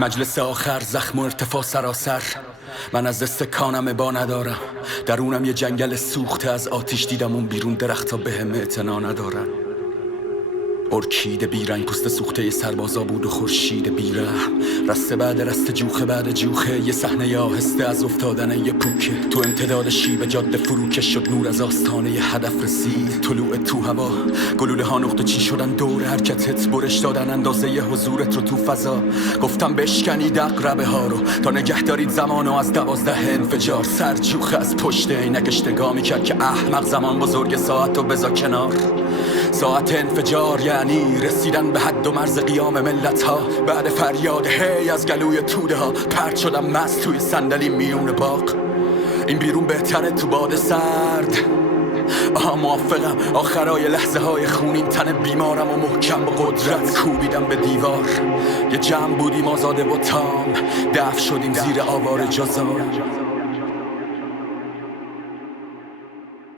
مجلس آخر، زخم و ارتفاع سراسر. من از استکانم ابا ندارم، درونم یه جنگل سوخته از آتیش دیدم، اون بیرون درخت ها به هم اعتنا ندارن. ارکیده بیرنگ پوست سوخته سربازا بود و خورشید بیرحم، رسته بعد رسته، جوخه بعد جوخه، یه صحنه آهسته از افتادن یه پوکه. تو امتداد شیب جاده فروکش شد، نور از آستانه ی هدف رسید. طلوع تو هوا، گلوله ها نقطه چی شدن دور حرکتت، برش دادن اندازه ی حضورت رو تو فضا. گفتم بشکنید عقربه ها رو تا نگه دارید زمانو از 12 انفجار. سر جوخه از پشت عینکش نگاه میکرد که احمق زمان بزرگ، ساعت رو بذار کنار. ساعت انفجار یعنی رسیدن به حد و مرز قیام ملت ها. بعد فریاد هی از گلوی توده ها، پرت شدم مست توی صندلی میون باغ. این بیرون بهتره تو باد سرد. موافقم، آخرای لحظه های خونین تن بیمارم و محکم با قدرت کوبیدم به دیوار. یه جمع بودیم آزاده و تام، دفع شدیم زیر آوار جزار.